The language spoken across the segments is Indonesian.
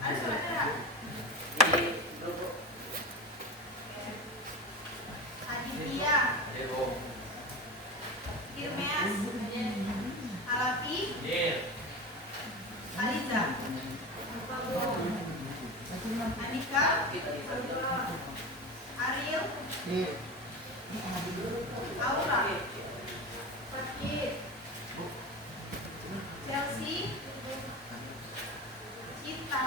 Ada suratnya? Di grup. Aditya, Irmes, Alafi, Aliza, Andika, Ariel, Aura, Fakir, Chelsea, Cita,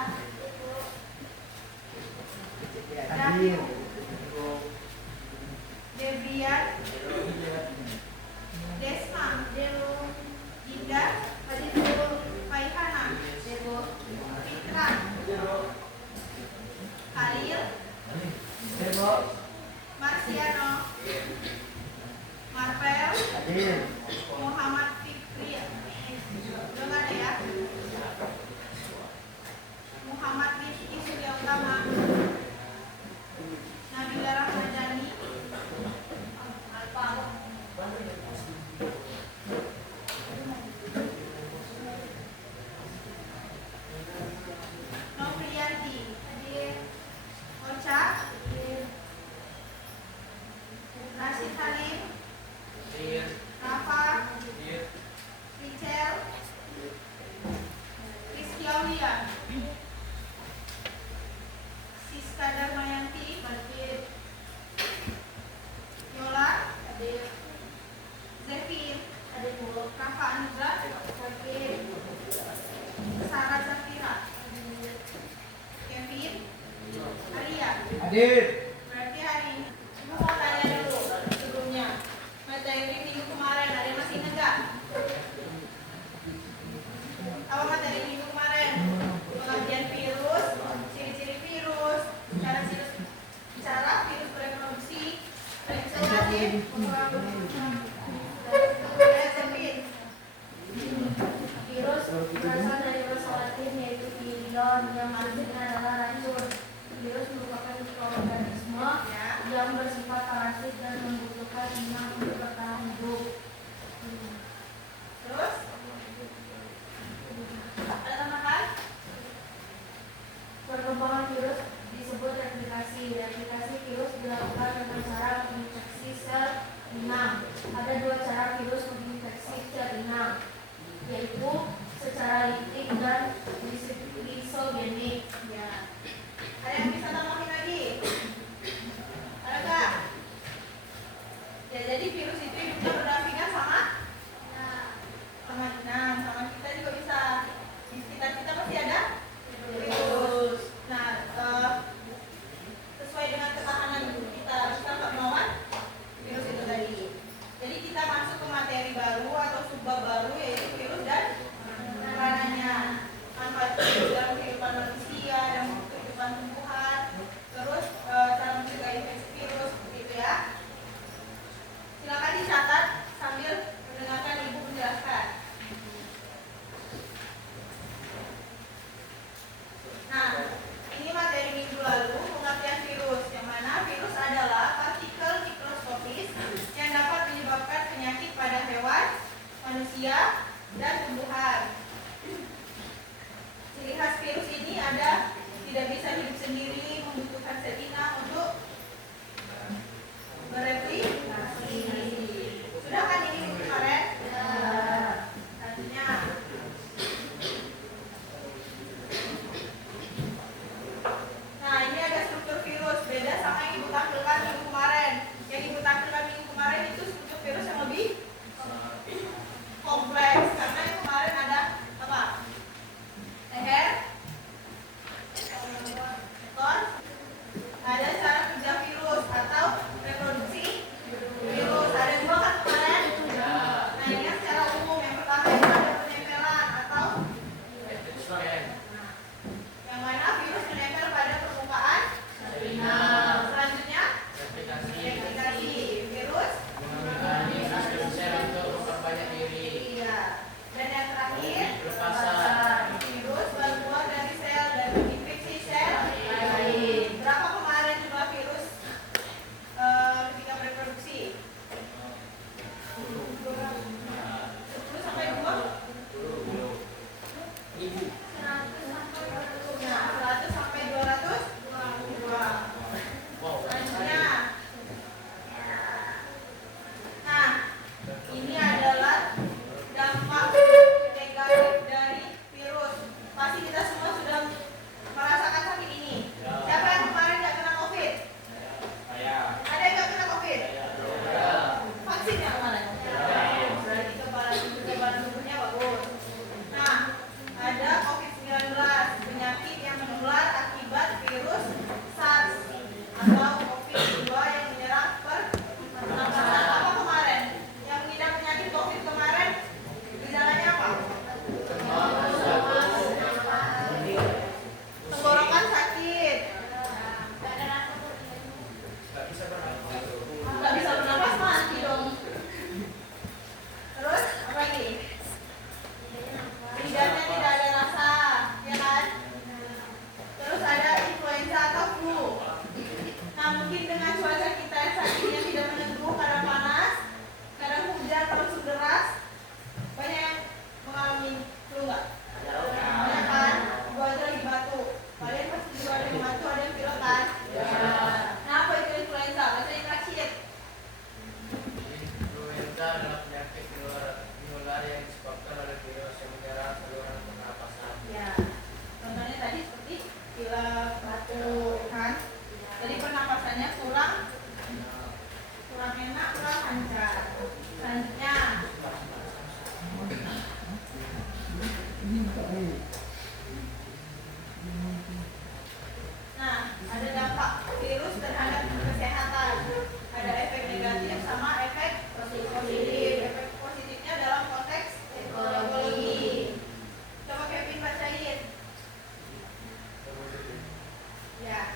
David, Debrian, Desma, Dinda, Faihana, Fitra, Khalil, Marciano, Marvel, Muhammad Fikri, belum ada ya? Muhammad Rizky Surya Utama, Nabila Rahmadani, Novrianti, Ocha, Rashid Halim, Rafa, Richel, Rizky Aulia, Siska Darmayanti, Yola, Zevin, Rafa Anudra, Sarah Zafira, Kevin, Alia. Berarti hari ini Ibu mau tanya dulu sebelumnya materi minggu kemarin ada yang masih ingat nggak? Apa materi minggu kemarin? Pengertian virus, ciri-ciri virus, cara virus bereproduksi, isolasi, Virus berasal dari bahasa Latin yaitu virion yang artinya adalah racun. Virus merupakan mikroorganisme yang bersifat parasit dan membutuhkan inang untuk bertahan hidup. terus ada tambahan? Perkembangan virus disebut replikasi. Replikasi virus dilakukan dengan cara menginfeksi sel inang. Ada dua cara virus menginfeksi sel inang, yaitu secara litik dan lisogenik. Ya. Ada yang bisa tambahin lagi? Ada nggak? Ya, jadi virus itu hidupnya berdampingan sama inang, sama kita juga bisa. Di sekitar kita masih ada virus. Nah, sesuai dengan ketahanan kita nggak melawan virus itu tadi. Jadi kita masuk ke materi baru atau subbab baru yaitu virus dan peranannya. Manfaat virus dalam kehidupan manusia dan kehidupan tumbuhan. Terus cara mencegah infeksi virus seperti itu ya. Silakan dicatat sambil mendengarkan Ibu menjelaskan. Nah, ini materi minggu lalu pengertian virus, yang mana virus adalah partikel mikroskopis yang dapat menyebabkan penyakit pada hewan, manusia, dan tumbuhan. Ciri khas virus ini ada tidak bisa hidup sendiri, membutuhkan sel inang untuk bereplikasi. Sudah kan ini kemarin? Selanjutnya. Nah, ini ada struktur virus, beda sama yang Ibu tampilkan minggu kemarin. Yang Ibu tampilkan minggu kemarin itu struktur virus yang lebih kompleks. pilek, batuk, kan? Jadi pernapasannya kurang enak, kurang lancar. Selanjutnya, nah, ada dampak virus terhadap kesehatan. Ada efek negatif sama efek positif. Efek positifnya dalam konteks ekologi. Coba Kevin bacain. Ya.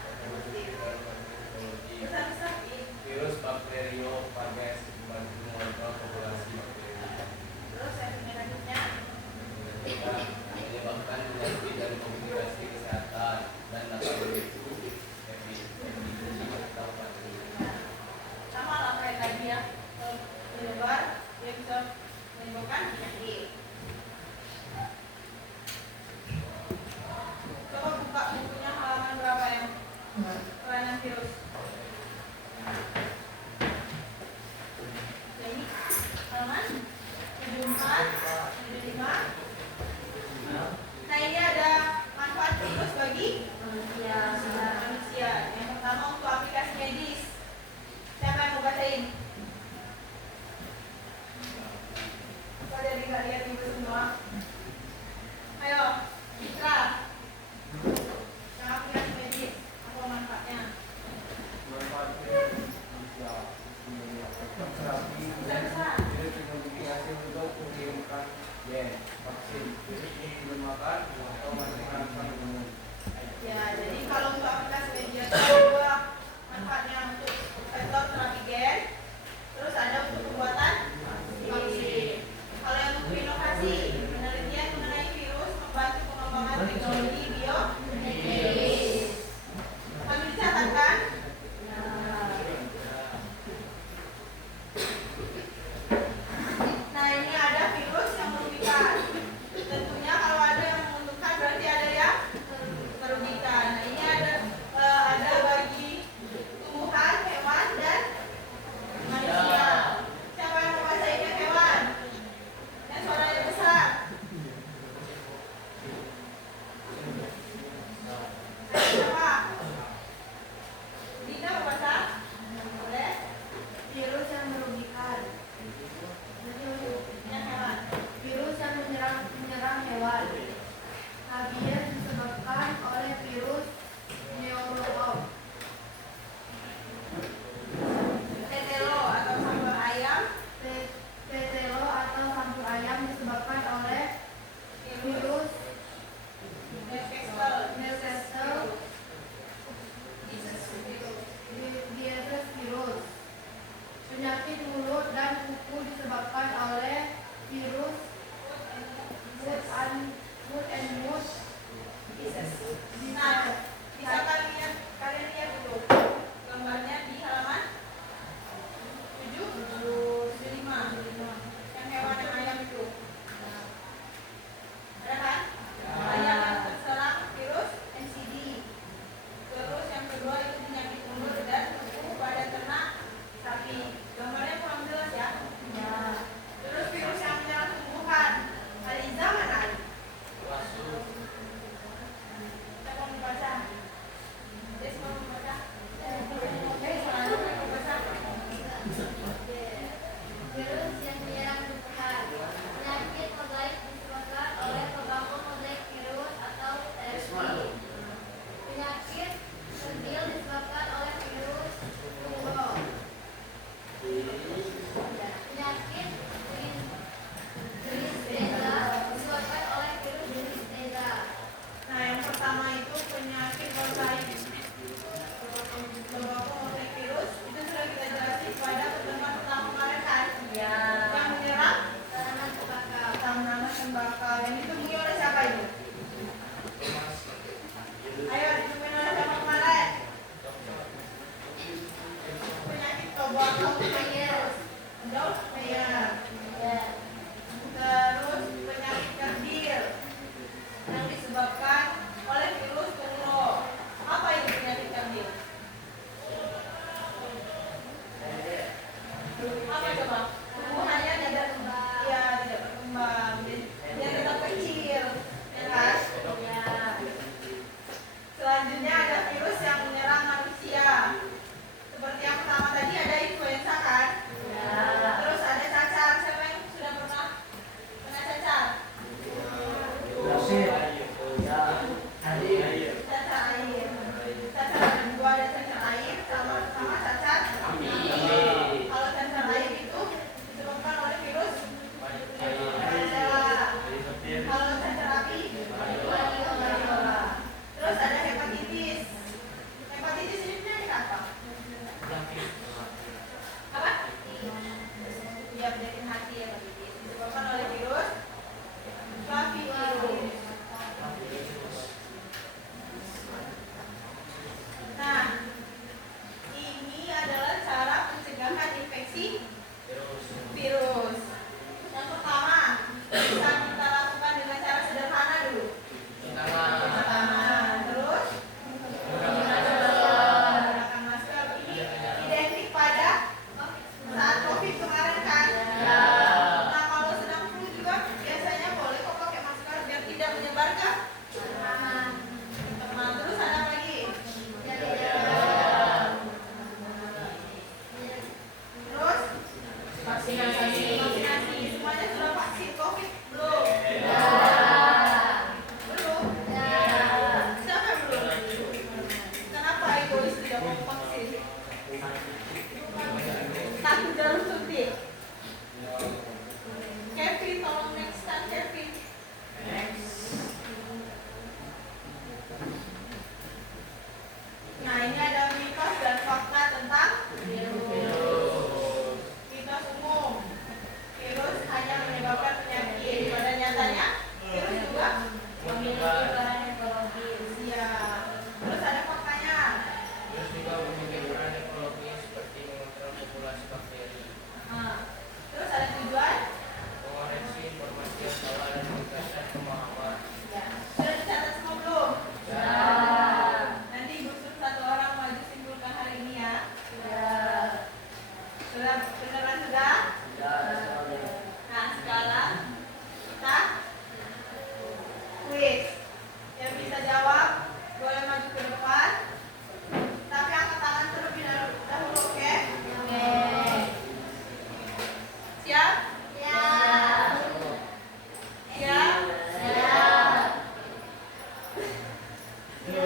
Baca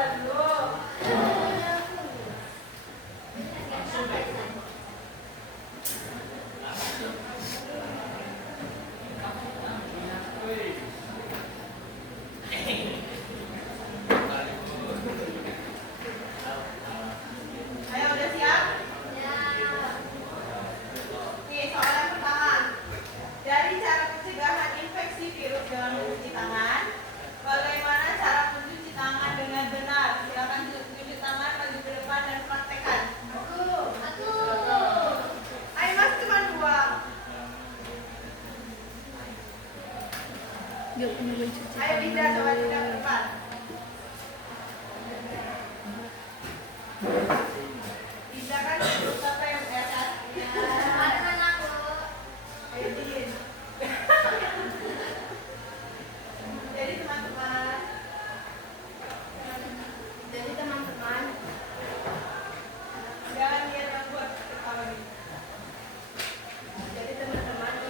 lagi dulu. Ayo, udah siap? Nih, soal yang pertama. Dari cara pencegahan infeksi virus dengan mencuci tangan, bagaimana cara mencuci tangan dengan benar? Silakan cuci tangan, maju ke depan dan praktekkan. Ayo mas, cuma 2. Ayo Dinda, coba Dinda ke depan. Dinda kan siapa yang kan? Ayo Din. Jadi teman-teman, jangan lihat yang buat ketawa nih.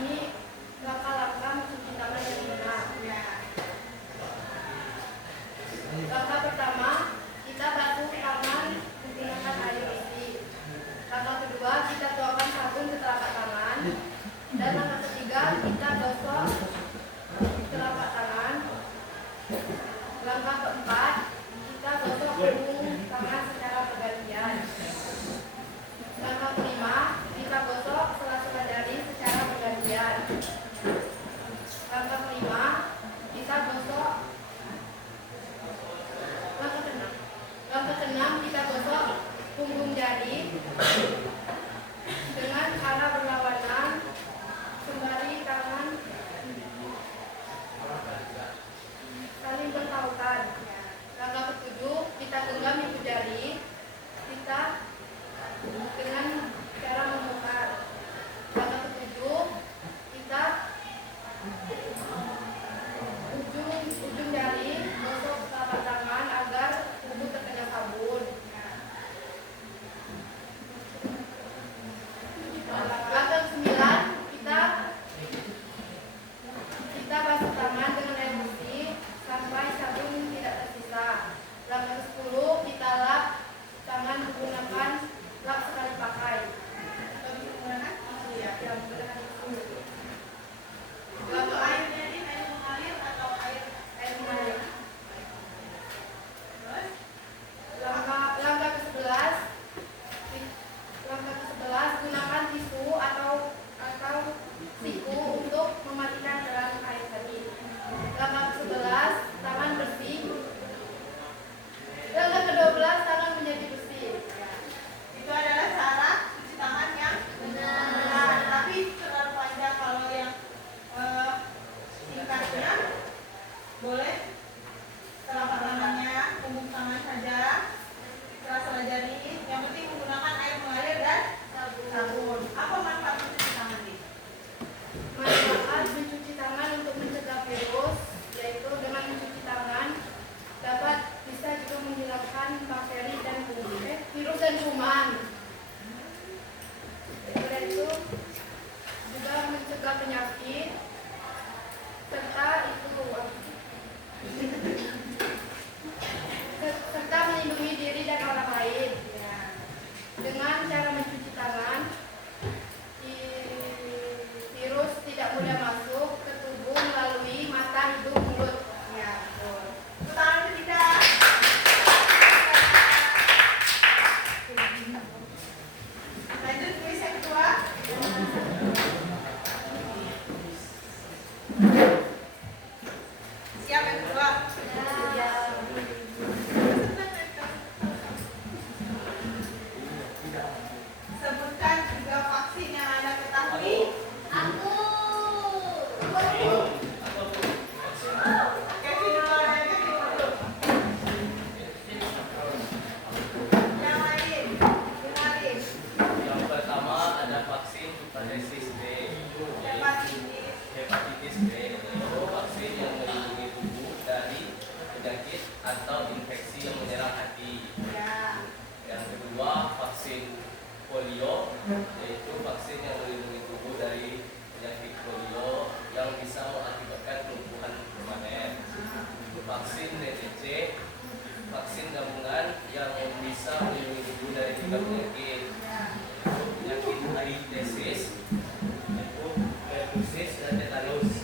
ini langkah-langkah mencuci tangan yang benar. Ya. Langkah pertama, kita basuh tangan menggunakan air bersih. Langkah kedua, kita tuangkan sabun ke telapak tangan. Dan langkah ketiga, kita gosok telapak tangan. Langkah keempat, kita gosok punggung tangan secara bergantian. Langkah kelima, kita gosok sela-sela jari secara bergantian. Langkah kelima, kita gosok. Langkah keenam, kita gosok punggung jari dengan arah berlawanan sembari tangan saling bertautan. Langkah ketujuh, kita genggam ibu jari kita dengan cara memutar. Langkah ketujuh, kita ujung jari gosok telapak tangan agar tubuh terkena sabun. Langkah ke-9, kita basuh tangan dengan air bersih sampai sabun tidak tersisa. Langkah ke-10, kita lap tangan menggunakan lap sekali pakai. Menggunakan? Iya. Ya, menggunakan itu. Untuk airnya Din, air mengalir atau air mengalir. Terus? Langkah ke-11, gunakan tisu atau siku untuk mematikan keran air tadi. Langkah ke-11, tangan bersih. Langkah ke-12, tangan menjadi bersih. Itu adalah cara cuci tangan yang benar. Tapi terlalu panjang. Kalau yang singkatnya boleh telapak tangannya, punggung tangan saja, sela-sela jari. Yang penting menggunakan air mengalir dan sabun. Apa manfaat mencuci tangan nih? Manfaat mencuci tangan untuk mencegah virus, yaitu dengan mencuci tangan dapat bisa juga menghilangkan bakteri dan virus dan kuman. Selain itu juga mencegah penyakit serta melindungi diri dan orang lain. Dengan cara mencuci tangan, virus tidak mudah masuk ke tubuh melalui mata, hidung, mulut. Ya, betul. Tepuk tangan untuk kita. Lanjut kuis yang kedua. Siap yang kedua? Sebutkan 3 vaksin yang Anda ketahui. Kevin dulu, ada yang Kevin dulu. Yang lain, dengarin. Yang pertama ada vaksin hepatitis B. Hepatitis B itu vaksin yang melindungi tubuh dari penyakit atau infeksi yang menyerang hati. Ya. Yang kedua vaksin polio, yaitu vaksin yang melindungi tubuh dari penyakit polio yang bisa mengakibatkan kelumpuhan permanen. vaksin DTC, vaksin gabungan yang bisa melindungi tubuh dari 3 penyakit. Penyakit AIDS, pertussis, dan tetanus.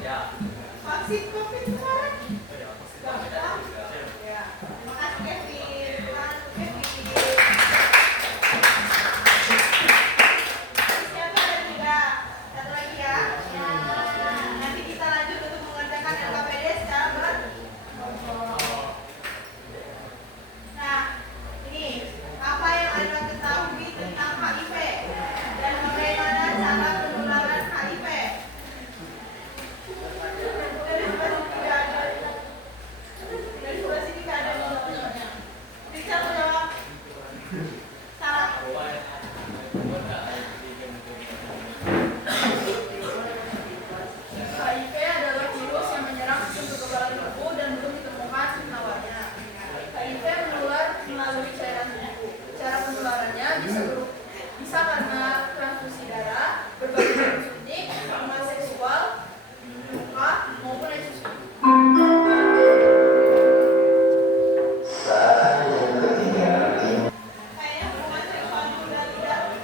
Ya. Vaksin COVID kemarin. Ya, vaksin gampang juga. Ya. Terima kasih Kevin. Siapa ada juga? Satu lagi ya. Nanti kita lanjut untuk mengerjakan LKPD secara berkelompok. Nah, ini apa yang Anda ketahui tentang HIV dan bagaimana cara penularan HIV? Dari sebelah sini nggak ada jawabannya. Bisa menjawab? Salah. HIV adalah virus yang menyerang sistem kekebalan tubuh dan belum ditemukan penawarnya. HIV menular melalui cairan tubuh. Cara penularannya bisa karena transfusi darah, berbagai jenis suntik, hubungan seksual, luka, maupun exposure. Kayaknya hubungan seksual juga tidak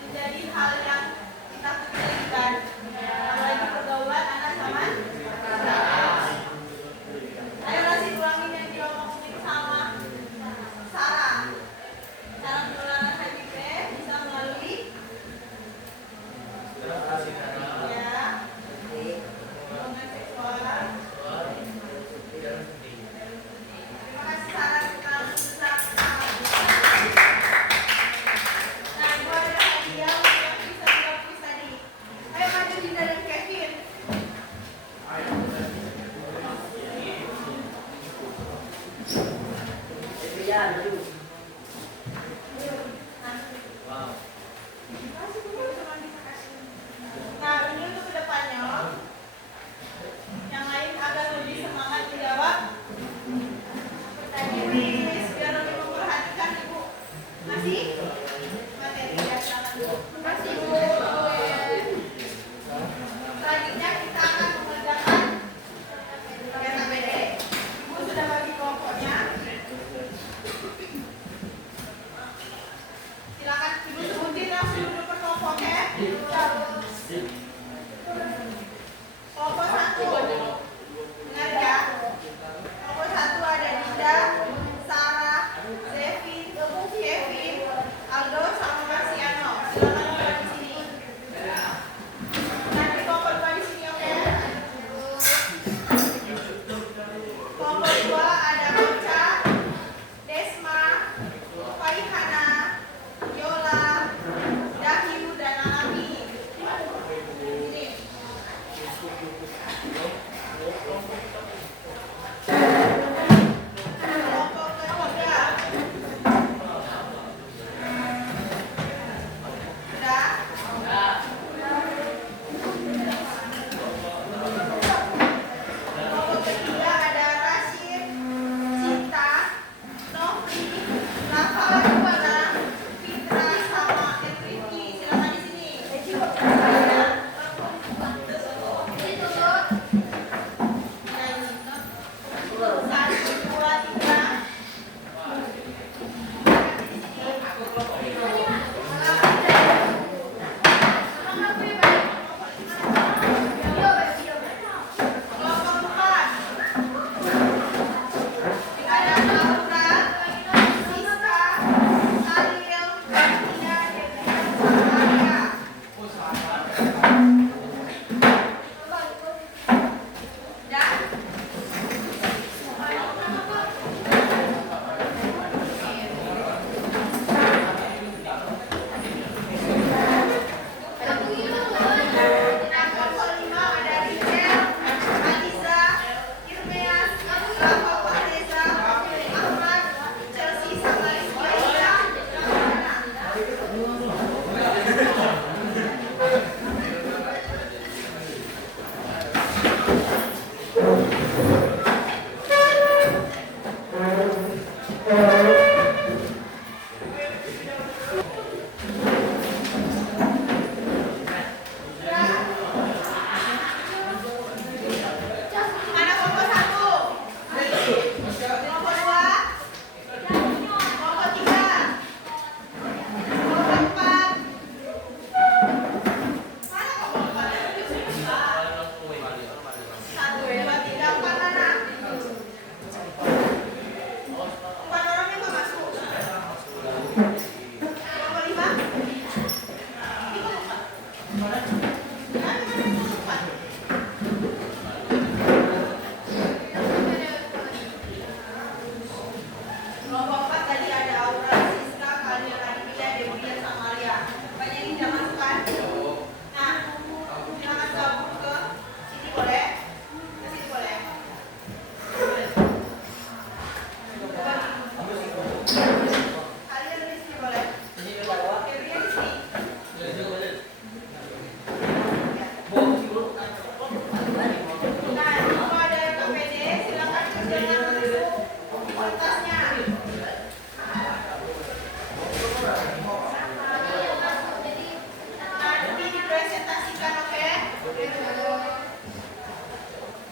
menjadi hal yang kita ketahui. Apalagi pergaulan anak zaman sekarang. Ayo Rasid ulangin yang diomongin sama Sarah. Cara penularan HIV bisa melalui ya hubungan seksual. Terima kasih Sarah kita besar. Nah, itu ada hadiah yang bisa jawab kuis tadi. Ayo maju Dinda dan Kevin. Nah, ini untuk kedepannya yang lain agar lebih semangat menjawab pertanyaan ini biar lebih memperhatikan Ibu. Masih? Materi ya, silakan dulu. Masih Bu. Selanjutnya kita akan mengerjakan LKPD. Ibu sudah bagi kelompoknya.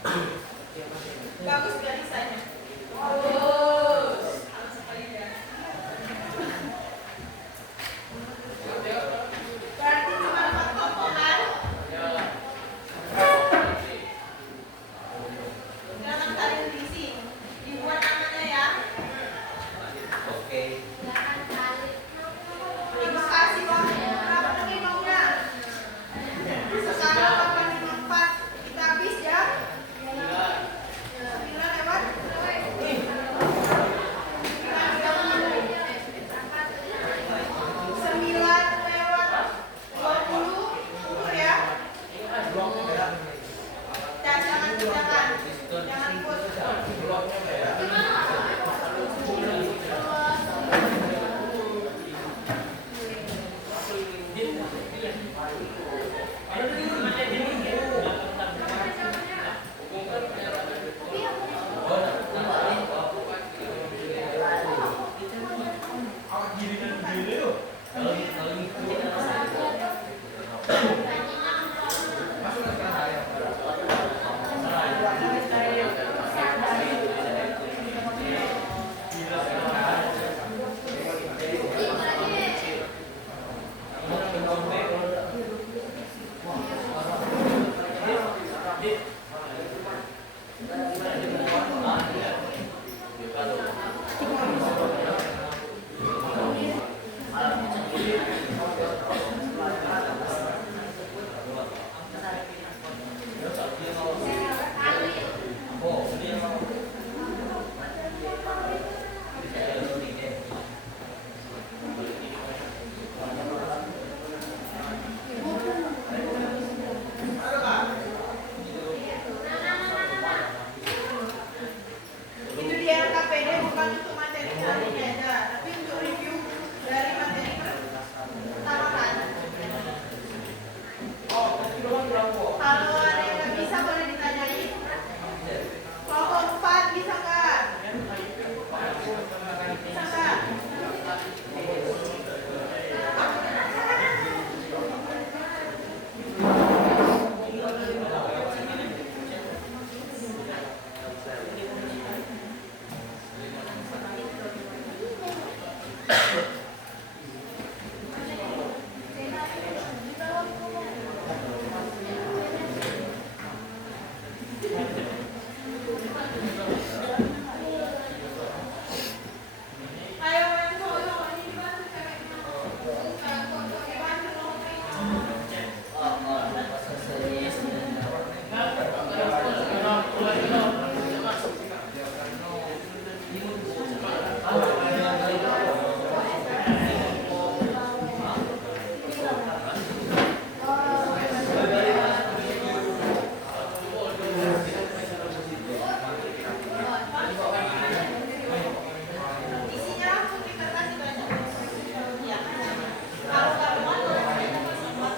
Bagus garisannya. Bagus. Halus sekali ya. Berarti cuma 4 kelompok kan? Silakan kalian diisi. Dibuat namanya ya. Oke. Ibu kasih Bang. Berapa lagi maunya? Sekarang 854. Kita habis ya. 9 lewat. 9 lewat 20. Ukur ya. Jangan ikut. Itu di LKPD bukan untuk materi hari ini aja, tapi untuk review dari materi pertama kan. Kalau ada yang nggak bisa boleh ditanyain. Kelompok 4 bisa nggak? Bisa nggak? Ayo yang cowok ini dibantu ceweknya. Dibantu nomornya. Isinya langsung di kertas dibaca. Ya. Kalau nggak muat, boleh saya masih muat.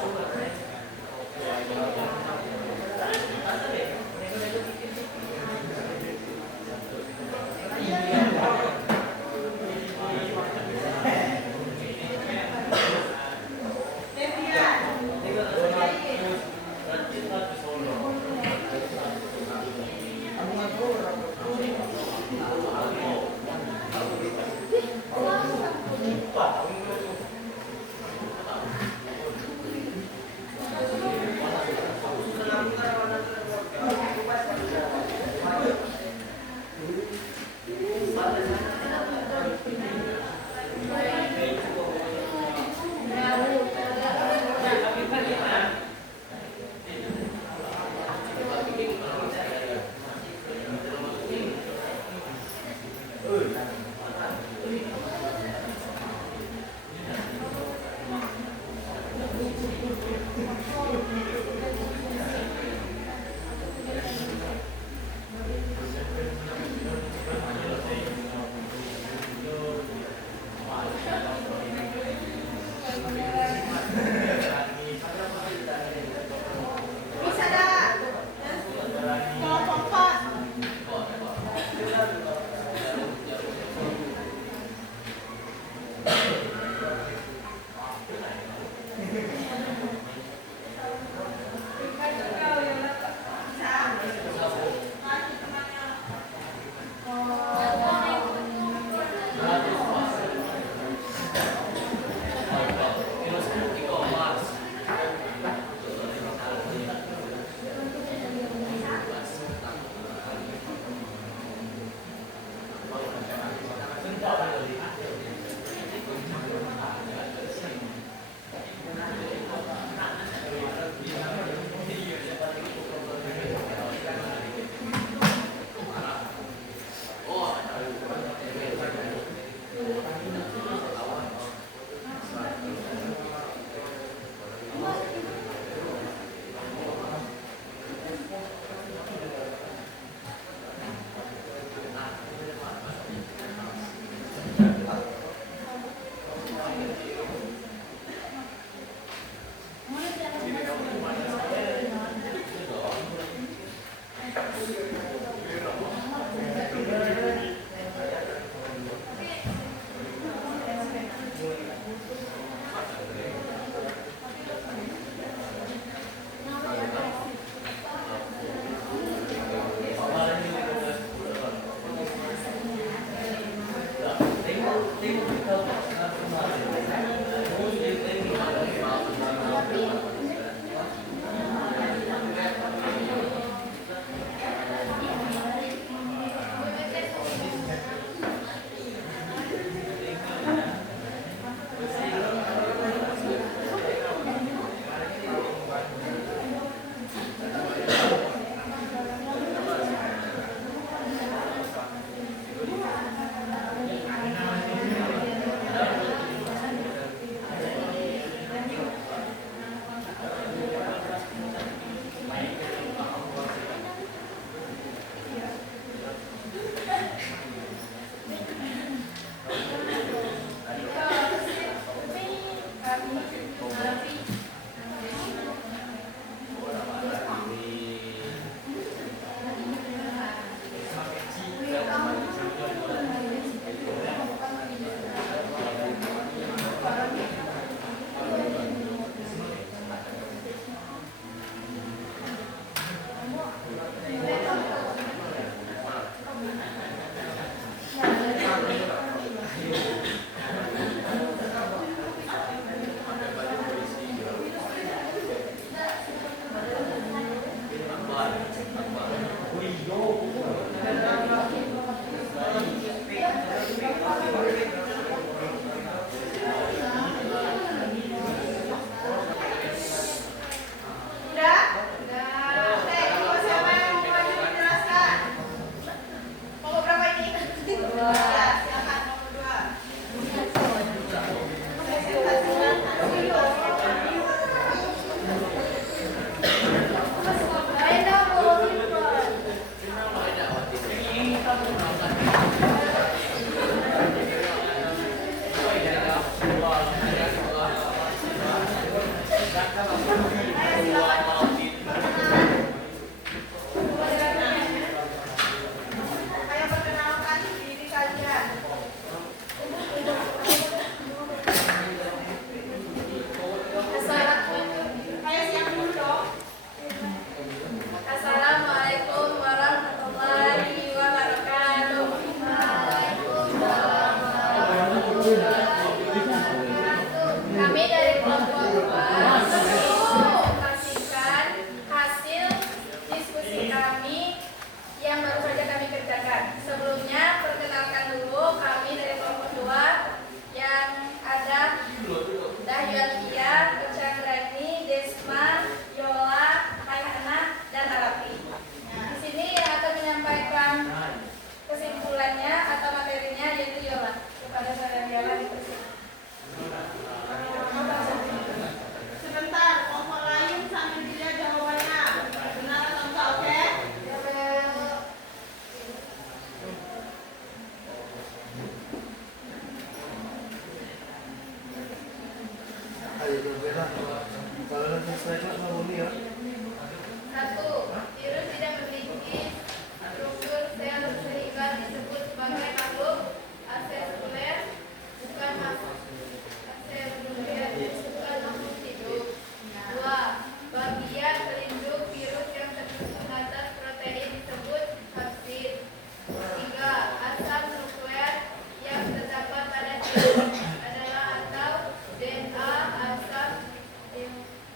adalah atau DNA asam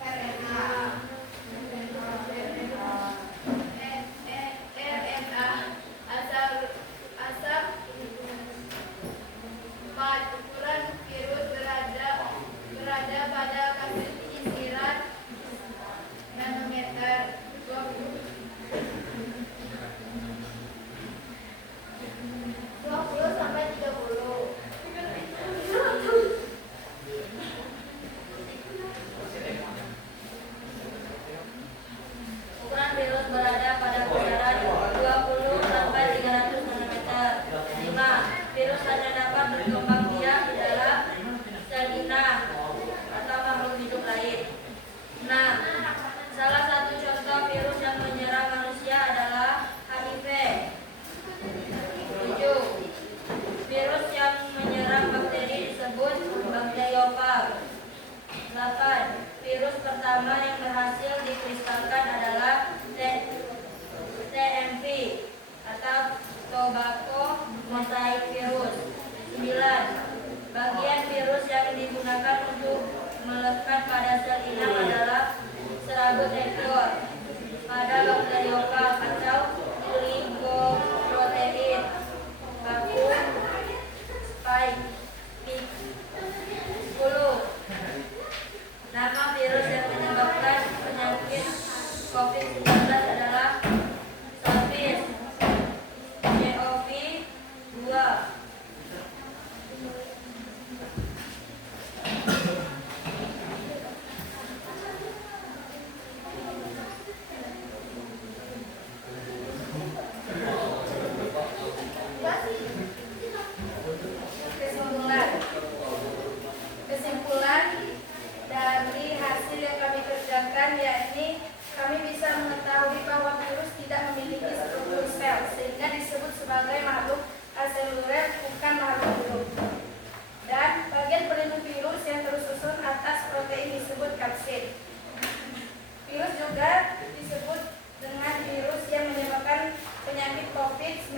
RNA.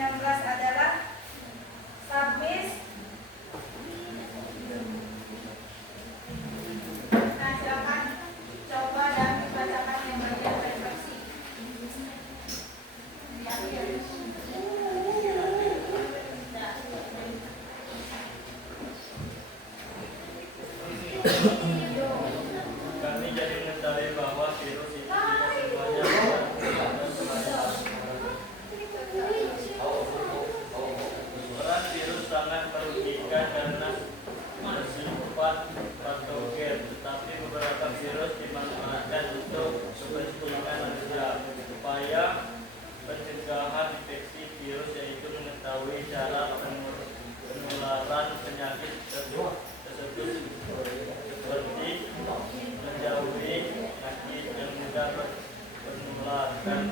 adalah submis. Nah, silakan coba dan dibacakan yang bagian refleksi. Kami jadi mengetahui bahwa virus itu tidak semuanya dapat peran virus sangat merugikan karena bersifat patogen, tetapi beberapa virus dimanfaatkan untuk kepentingan manusia. Upaya pencegahan infeksi virus yaitu mengetahui cara penularan penyakit tersebut seperti menjauhi penyakit yang mudah menular dan